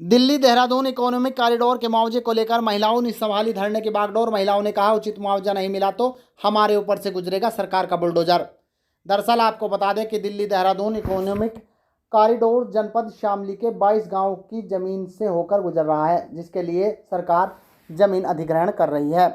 Delhi Dehradun economic corridor के मुआवजे को लेकर महिलाओं ने संभाली धरने की बागडोर। महिलाओं ने कहा, उचित मुआवजा नहीं मिला तो हमारे ऊपर से गुजरेगा सरकार का बुलडोजर। दरअसल आपको बता दें कि दिल्ली देहरादून इकोनॉमिक कॉरिडोर जनपद शामली के 22 गांव की जमीन से होकर गुजर रहा है, जिसके लिए सरकार जमीन अधिग्रहण कर रही है।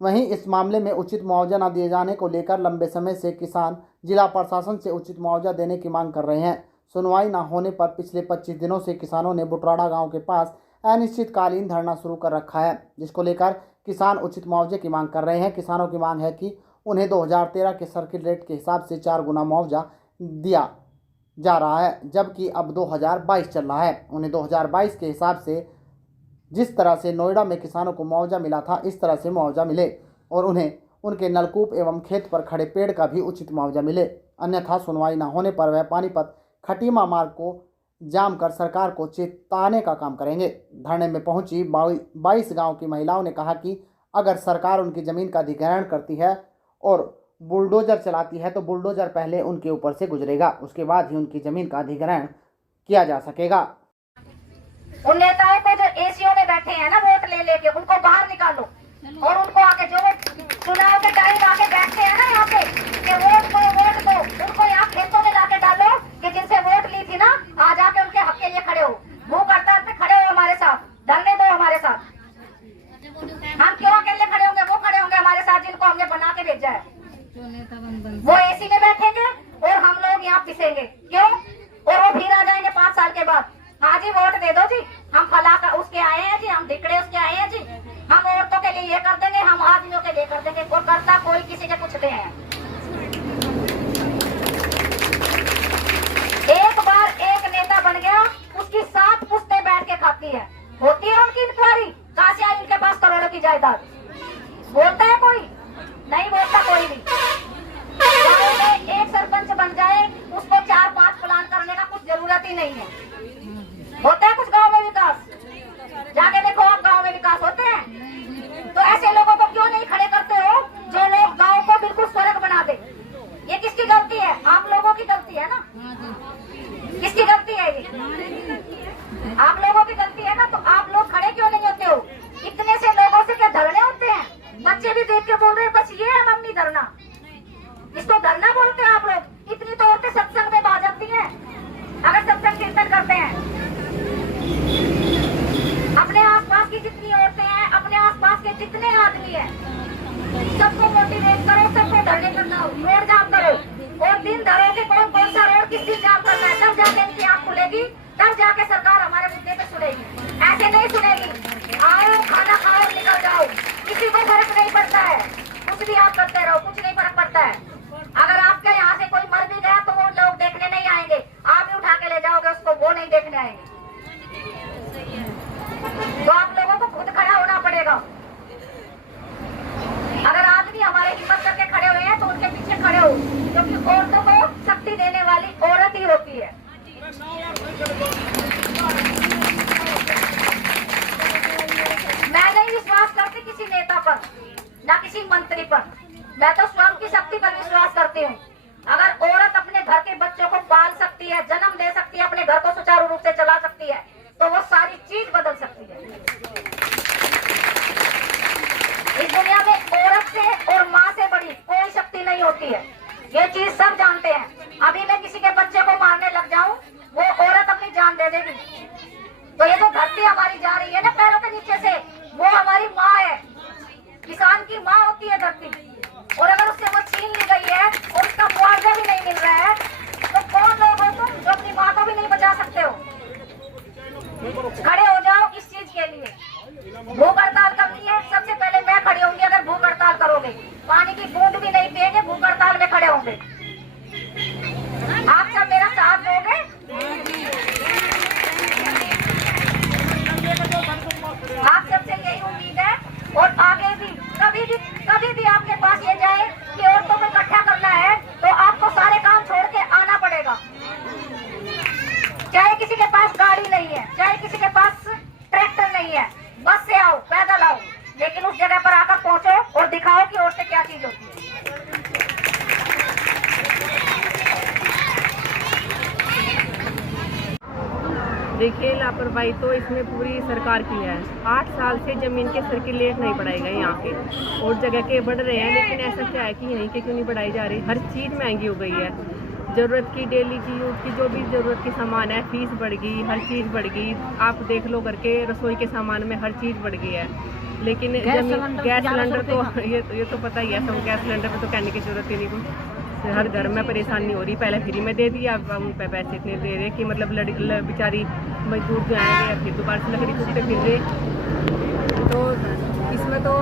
वहीं इस मामले में उचित मुआवजा न दिए जाने को लेकर लंबे समय से किसान जिला प्रशासन से उचित मुआवजा देने की मांग कर रहे हैं। सुनवाई न होने पर पिछले 25 दिनों से किसानों ने बुटराड़ा गांव के पास अनिश्चितकालीन धरना शुरू कर रखा है, जिसको लेकर किसान उचित मुआवजे की मांग कर रहे हैं। किसानों की मांग है कि उन्हें 2013 के सर्किल रेट के हिसाब से 4 गुना मुआवजा दिया जा रहा है, जबकि अब 2022 चल रहा है। उन्हें 2022 के हिसाब से जिस तरह से नोएडा में किसानों को मुआवजा मिला था, इस तरह से मुआवजा मिले और उन्हें उनके नलकूप एवं खेत पर खड़े पेड़ का भी उचित मुआवजा मिले। अन्यथा सुनवाई न होने पर वह पानीपत खटीमा मार्ग को जाम कर सरकार को चेताने का काम करेंगे। धरने में पहुंची 22 गांव की महिलाओं ने कहा कि अगर सरकार उनकी ज़मीन का अधिग्रहण करती है और बुलडोजर चलाती है तो बुलडोजर पहले उनके ऊपर से गुजरेगा, उसके बाद ही उनकी ज़मीन का अधिग्रहण किया जा सकेगा। उन नेताओं को जो एसीओ में बैठे हैं ना वोट ले लेके, उनको बाहर निकालो और उनको आके जो चुनाव के टाइम आके बैठते हैं ना यहाँ पे कि वोट दो, उनको यहाँ खेतों में लाके डालो कि जिनसे वोट ली थी ना, आ जाके उनके हक के लिए खड़े हो, भूख हड़ताल पे खड़े हो हमारे साथ, धरने दो हमारे साथ। हम क्यों अकेले खड़े होंगे? वो खड़े होंगे हमारे साथ जिनको हमने बना के भेजा है। वो एसी में बैठेंगे और हम लोग यहाँ पिसेंगे, क्यों? और वो फिर आ जाएंगे 5 साल के बाद, हाँ जी वोट दे दो जी, हम फला का उसके आए हैं जी, हम धिकड़े उसके आए हैं जी, हम औरतों के लिए ये कर देंगे, हम आदमियों के लिए कर देंगे। और करता कोई किसी के कुछ नहीं है। एक बार एक नेता बन गया, उसकी 7 पुश्तें बैठ के खाती है, होती है उनकी इंक्वायरी, कहाँ से आई उनके पास करोड़ों की जायदाद। बोलता है कोई? नहीं बोलता कोई भी। गाँव में एक सरपंच बन जाए, उसको 4-5 प्लान करने का कुछ जरूरत ही नहीं है। होता है कुछ गांव में विकास? जाके देखो आप, गांव में विकास होते हैं? तो ऐसे लोगों को क्यों नहीं खड़े करते हो जो लोग गांव को बिल्कुल स्वर्ग बना दे? ये किसकी गलती है? आप लोगों की गलती है ना। किसकी गलती है ये? आप लोगों की गलती है ना। तो आप लोग खड़े क्यों नहीं होते हो? इतने से लोगों से क्या धरने होते हैं? बच्चे भी देख के बोल रहे हैं बस ये है मम्मी धरना, इसको धरना बोलते हैं आप लोग। इतनी तो औरतें सत्संग में आ जाती है अगर सत्संग कीर्तन करते हैं। अपने आसपास की जितनी औरतें हैं, अपने आसपास के जितने आदमी हैं, सबको मोटिवेट करो, सबको धरने करना हो, रोड जाम करो और दिन धरो कि कौन कौन सा रोड किस दिन जाम करना है। तब जाके इनकी आंख खुलेगी, तब जाके सरकार हमारे मुद्दे पे सुनेगी। ऐसे नहीं सुनेगी। आओ खाना खाओ निकल जाओ, किसी को फर्क नहीं पड़ता है। कुछ भी आप करते रहो, कुछ नहीं फर्क पड़ता है। अगर आपके यहाँ से कोई मर भी गया तो वो लोग देखने नहीं आएंगे, आप ही उठा के ले जाओगे उसको, वो नहीं देखने आएंगे। तो आप लोगों को खुद खड़ा होना पड़ेगा। अगर आदमी हमारे हिम्मत करके खड़े हुए हैं तो उनके पीछे खड़े हो, क्योंकि औरतों को शक्ति देने वाली औरत ही होती है। मैं नहीं विश्वास करती किसी नेता पर, ना किसी मंत्री पर, मैं तो स्वयं की शक्ति पर विश्वास करती हूँ। अगर औरत अपने घर के बच्चों को पाल सकती है, जन्म दे सकती है, अपने घर को सुचारू रूप से चला सकती है, तो वो सारी चीज बदल सकती है। इस दुनिया में औरत से और माँ से बड़ी कोई शक्ति नहीं होती है, ये चीज सब जानते हैं। अभी मैं किसी के बच्चे को मारने लग जाऊं, वो औरत अपनी जान दे देगी। तो ये जो धरती हमारी जा रही है ना पैरों के नीचे से, वो हमारी माँ है, किसान की माँ होती है धरती। और अगर उससे वो छीन ली गई है और उसका मुआवजा भी नहीं मिल रहा है, तो कौन लोग हो तुम जो अपनी माँ को भी नहीं बचा सकते हो? खड़े हो जाओ इस चीज के लिए। भूख हड़ताल करनी है, सबसे पहले मैं खड़ी होंगी। अगर भूख हड़ताल करोगे, पानी की बूंद भी नहीं पिएंगे, भूख हड़ताल में खड़े होंगे। आप सब मेरा साथ दोगे? आप सबसे यही उम्मीद है। और आगे भी कभी भी आपके पास ये जाए कि औरतों को इकट्ठा करना है, तो आपको सारे काम छोड़ के आना पड़ेगा, चाहे किसी के लापरवाही तो इसमें पूरी सरकार की है। 8 साल से ज़मीन के सर्कुलेट नहीं बढ़ाई गई यहाँ पे, और जगह के बढ़ रहे हैं, लेकिन ऐसा क्या है कि यहीं के क्यों नहीं बढ़ाई जा रही। हर चीज़ महंगी हो गई है, ज़रूरत की डेली की यूज़ की जो भी ज़रूरत की सामान है, फीस बढ़ गई, हर चीज़ बढ़ गई। आप देख लो करके रसोई के सामान में हर चीज़ बढ़ गई है। लेकिन गैस सिलेंडर तो ये तो पता ही है सब, गैस सिलेंडर पर तो कहने की जरूरत ही नहीं कुछ। हर घर में परेशानी हो रही, पहले फ्री में दे दिया, अब उन पे पैसे इतने दे रहे कि मतलब बेचारी मजदूर जो आएंगे फिर दोबारा से लकड़ी टूटते फिर रहे। तो इसमें तो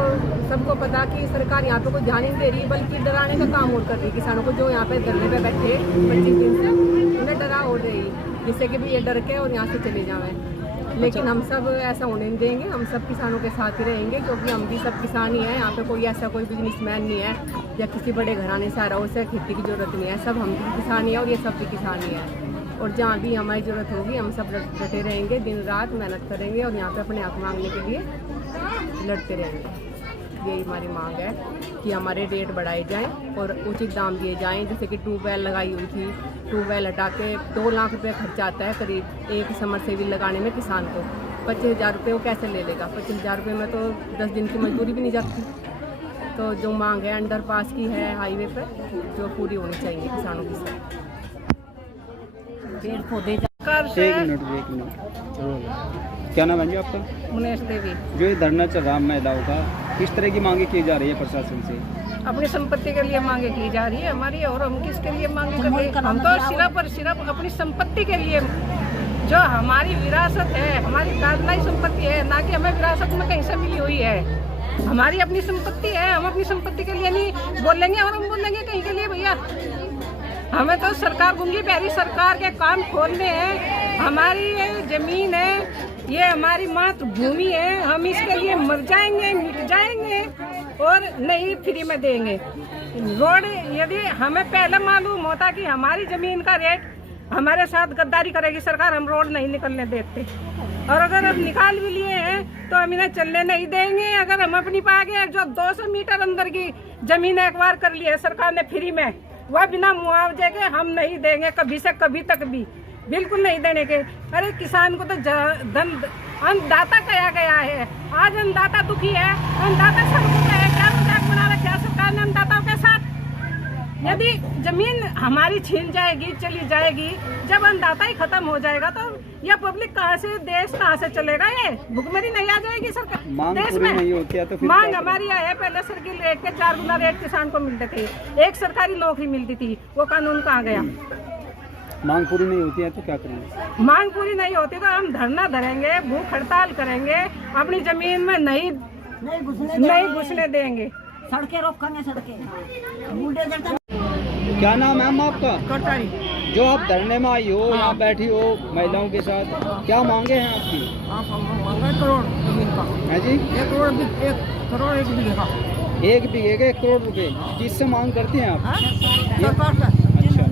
सबको पता कि सरकार यहाँ पे कोई ध्यान नहीं दे रही, बल्कि डराने का काम और कर रही है किसानों को, जो यहाँ पे धरने पे बैठे 25 दिन से उन्हें डरा हो रही, जिससे कि भी ये डर के और यहाँ से चले जाएँ। लेकिन हम सब ऐसा होने नहीं देंगे, हम सब किसानों के साथ ही रहेंगे, क्योंकि हम भी सब किसान ही हैं। यहाँ पे कोई ऐसा कोई बिजनेसमैन नहीं है या किसी बड़े घराने से आ रहा हो, उसे खेती की ज़रूरत नहीं है। सब हम भी किसान ही हैं और ये सब भी किसान ही हैं। और जहाँ भी हमारी ज़रूरत होगी हम सब डटे रहेंगे, दिन रात मेहनत करेंगे और यहाँ पे अपने हक मांगने के लिए लड़ते रहेंगे। यही हमारी मांग है कि हमारे रेट बढ़ाए जाएं और उचित दाम दिए जाएं। जैसे कि ट्यूबवेल लगाई हुई थी, ट्यूबवेल हटा के 2 लाख रुपये खर्चा आता है करीब एक समरसेबिल लगाने में किसान को। 25,000 रुपये वो कैसे ले लेगा? 25,000 रुपये में तो 10 दिन की मजदूरी भी नहीं जाती। तो जो मांग है अंडरपास की है हाईवे पर, जो पूरी होनी चाहिए किसानों की साथ। पेड़ पौधे एक मिनट क्या नाम है जी आपका? मुनेश देवी। जो ये धरना चल रहा है महिलाओं का, किस तरह की मांगे की जा रही है प्रशासन से? अपनी संपत्ति के लिए मांगे की जा रही है हमारी, और हम किसके लिए मांगे कर रहे हैं? हम तो सिर्फ और सिर्फ अपनी संपत्ति के लिए, जो हमारी विरासत है, हमारी दादलाई संपत्ति है, ना कि हमें विरासत में कहीं से मिली हुई है। हमारी अपनी संपत्ति है, हम अपनी संपत्ति के लिए नहीं बोलेंगे, और हम बोलेंगे कहीं के लिए भैया? हमें तो सरकार गूंगी बहरी सरकार के काम खोलने हैं। हमारी ये जमीन है, ये हमारी मातृभूमि है, हम इसके लिए मर जाएंगे, मिट जाएंगे और नहीं फ्री में देंगे रोड। यदि हमें पहले मालूम होता कि हमारी जमीन का रेट, हमारे साथ गद्दारी करेगी सरकार, हम रोड नहीं निकलने देते। और अगर हम निकाल भी लिए हैं तो हम इन्हें चलने नहीं देंगे। अगर हम अपनी पागे जो 200 मीटर अंदर की जमीन एक्वायर कर ली है सरकार ने फ्री में, वह बिना मुआवजे के हम नहीं देंगे, कभी से कभी तक भी बिल्कुल नहीं देने के। अरे किसान को तो अन्नदाता कहा गया है, आज अन्नदाता दुखी है, अन्नदाता सब दुखी है। क्या मजाक बना रखा सरकार ने अन्नदाताओं के साथ? यदि जमीन हमारी छीन जाएगी, चली जाएगी, जब अन्नदाता ही खत्म हो जाएगा तो यह पब्लिक कहाँ से, देश कहाँ से चलेगा? ये भुखमरी नहीं आ जाएगी सरकार देश में? नहीं होती है तो फिर मांग हमारी है, पहले सर्किल रेट के 4 गुना रेट किसान को मिलते थे, एक सरकारी नौकरी मिलती थी, वो कानून कहाँ गया? मांग पूरी नहीं होती है तो क्या करेंगे? मांग पूरी नहीं होती तो हम धरना धरेंगे, भूख हड़ताल करेंगे, अपनी जमीन में नहीं घुसने देंगे, सड़कें रोकेंगे, सड़कें। क्या नाम है आपका? करतारी। जो आप धरने में आई हो, यहाँ बैठी हो महिलाओं के साथ, क्या मांगे हैं आपकी? करोड़ जमीन का है जी? 1 करोड़ 1 बीघे का, 1 बीघे के 1 करोड़ रुपए किससे मांग करती हैं आप? सरकार का। अच्छा,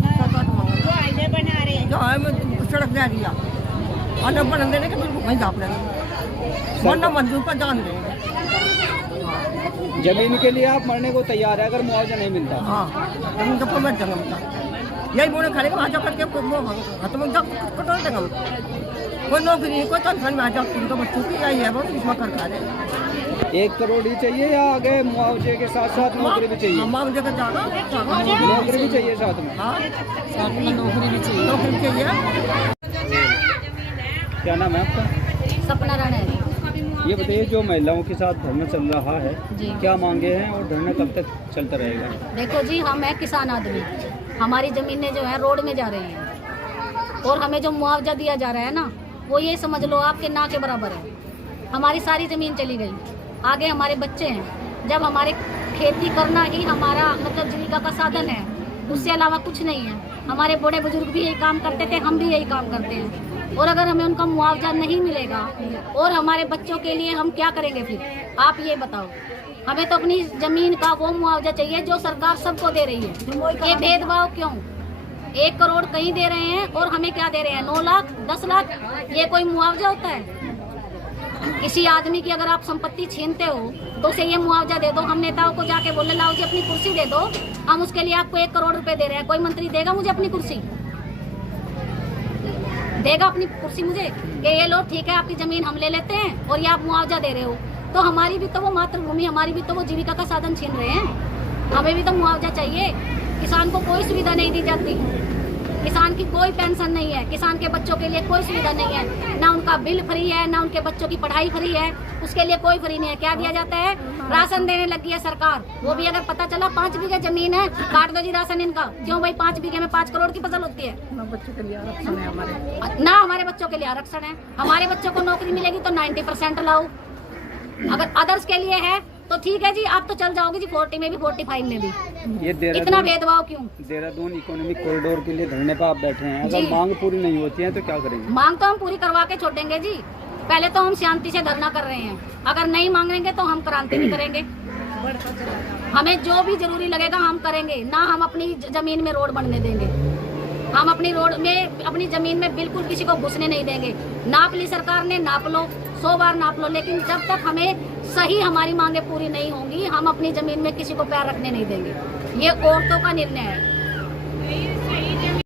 जो हाईवे बना रहे हैं, जो है सड़क जा रही है, और जब बन देने के बिल्कुल वहीं दाप लेंगे, वरना मंजूर पर जान देंगे। जमीन के लिए आप मरने को तैयार है अगर मुआवजा नहीं मिलता? हाँ, जमीन का परमिट देंगे हम, यही बोले खाने का वहाँ जा करके खत्म कटोल देंगे हम। कोई नौकरी, कोई तनख्वाह में आ जाओ, तो बच्चों की यही है, बहुत इसमें कर खा रहे। 1 करोड़ ही चाहिए या आगे मुआवजे के साथ साथ नौकरी भी चाहिए? मुआवजे का जाना, नौकरी भी चाहिए साथ में? हाँ, साथ में नौकरी भी चाहिए, नौकरी चाहिए। क्या नाम है आपका? सपना राणा है। ये बताइए, जो महिलाओं के साथ धरना चल रहा है, जी। क्या मांगे हैं और धरना कब तक चलता रहेगा? देखो जी, हम है किसान आदमी, हमारी ज़मीनें जो है रोड में जा रही हैं, और हमें जो मुआवजा दिया जा रहा है ना, वो ये समझ लो आपके ना के बराबर है। हमारी सारी ज़मीन चली गई, आगे हमारे बच्चे हैं। जब हमारे खेती करना ही हमारा मतलब जीविका का साधन है, उससे अलावा कुछ नहीं है। हमारे बड़े बुजुर्ग भी यही काम करते थे, हम भी यही काम करते हैं। और अगर हमें उनका मुआवजा नहीं मिलेगा और हमारे बच्चों के लिए हम क्या करेंगे फिर? आप ये बताओ। हमें तो अपनी ज़मीन का वो मुआवजा चाहिए जो सरकार सबको दे रही है। ये भेदभाव क्यों? 1 करोड़ कहीं दे रहे हैं और हमें क्या दे रहे हैं? 9 लाख 10 लाख। ये कोई मुआवजा होता है? किसी आदमी की अगर आप संपत्ति छीनते हो तो उसे ये मुआवजा दे दो। हम नेताओं को जाके बोले लाओ जी अपनी कुर्सी दे दो, हम उसके लिए आपको 1 करोड़ रुपए दे रहे हैं। कोई मंत्री देगा मुझे अपनी कुर्सी? देगा अपनी कुर्सी मुझे कि ये लो ठीक है आपकी जमीन हम ले लेते हैं और ये आप मुआवजा दे रहे हो, तो हमारी भी तो वो मातृभूमि, हमारी भी तो वो जीविका का साधन छीन रहे हैं। हमें भी तो मुआवजा चाहिए। किसान को कोई सुविधा नहीं दी जाती, किसान की कोई पेंशन नहीं है, किसान के बच्चों के लिए कोई सुविधा नहीं है, ना उनका बिल फ्री है, ना उनके बच्चों की पढ़ाई फ्री है, उसके लिए कोई फ्री नहीं है। क्या दिया जाता है? राशन देने लगी है सरकार, वो भी अगर पता चला 5 बीघे जमीन है काट दो जी राशन इनका। क्यों भाई? 5 बीघे में 5 करोड़ की फसल होती है। ना बच्चों के लिए आरक्षण है हमारे, ना हमारे बच्चों के लिए आरक्षण है। हमारे बच्चों को नौकरी मिलेगी तो 90% लाओ, अगर अदर्स के लिए है तो ठीक है जी, आप तो चल जाओगे जी 40 में भी 45 में भी। ये इतना भेदभाव क्यों? देहरादून इकोनॉमिक कॉरिडोर के लिए धरने पर आप बैठे हैं, अगर मांग पूरी नहीं होती है तो क्या करेंगे? मांग तो हम पूरी करवा के छोड़ेंगे जी। पहले तो हम शांति से धरना कर रहे हैं, अगर नहीं मांगेंगे तो हम क्रांति भी करेंगे। हमें जो भी जरूरी लगेगा हम करेंगे, ना हम अपनी जमीन में रोड बनने देंगे। हम अपनी रोड में, अपनी जमीन में बिल्कुल किसी को घुसने नहीं देंगे। नाप ली सरकार ने, नाप लो, 100 बार नाप लो, लेकिन जब तक हमें सही हमारी मांगे पूरी नहीं होंगी हम अपनी जमीन में किसी को पैर रखने नहीं देंगे। ये औरतों का निर्णय है।